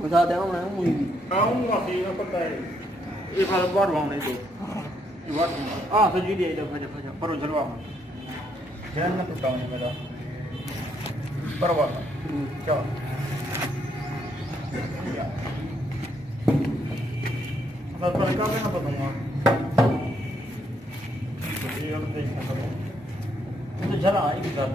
बता दे मैं मुझे भी आऊंगा फिर पता है ये बार नहीं तो ये बार तो जी दिया फजा पर चलवा ध्यान ना टूटा मेरा परवाह चल मैं पर का ना बताऊंगा ये और देखना करो तो जरा आई भी कर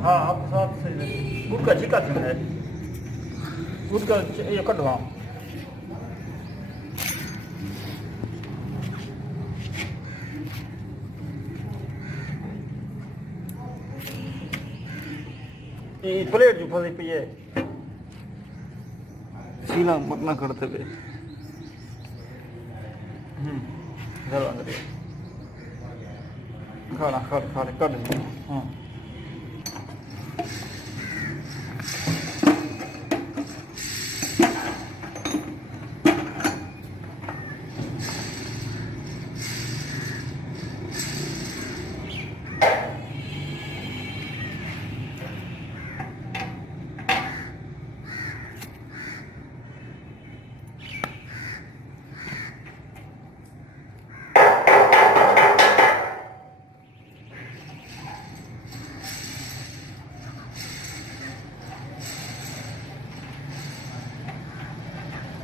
हाँ आप साथ से गुड़ का छिका है गुड़ का ये कटवा ये प्लेट जो फंसी पी है सीला मत ना करते पे जरा खाना खा कर हाँ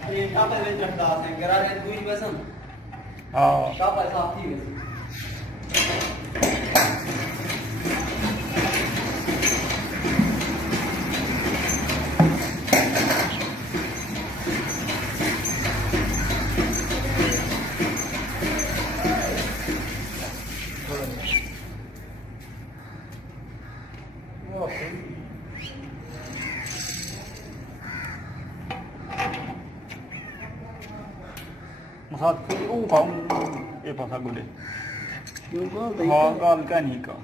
ये का पे चढ़ता है गरा रे दूई बसन हां का पैसा थी वैसे साथ ऊपर ये पासा गुले हाँ गाल का नहीं का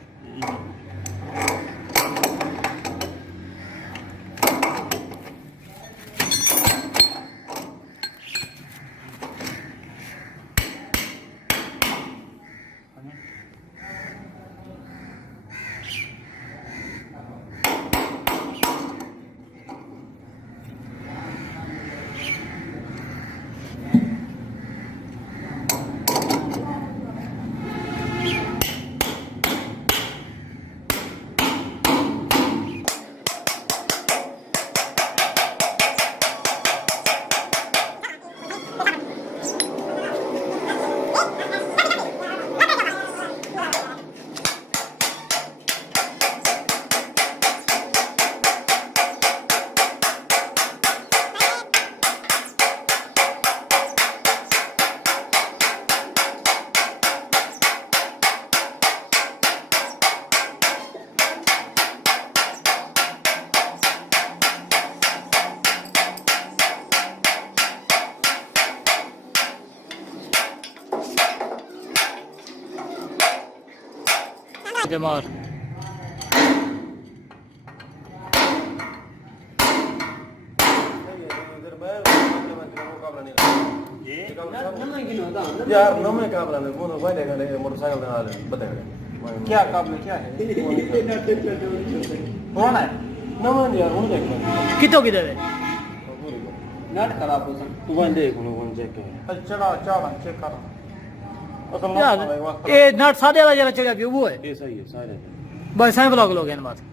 मार यार नमे काबला में वो भाई देखा ले मोटरसाइकिल में आ ले बताएगा क्या काबले क्या है कौन है नमे यार वो देख कितो किधर है नट खराब हो सन तू वहीं देख लो कौन चेक कर चढ़ा चेक कर यार ये नट सादे वाला जरा चढ़ा के वो है ये सही है सारे बस साइड ब्लॉक लोग हैं बात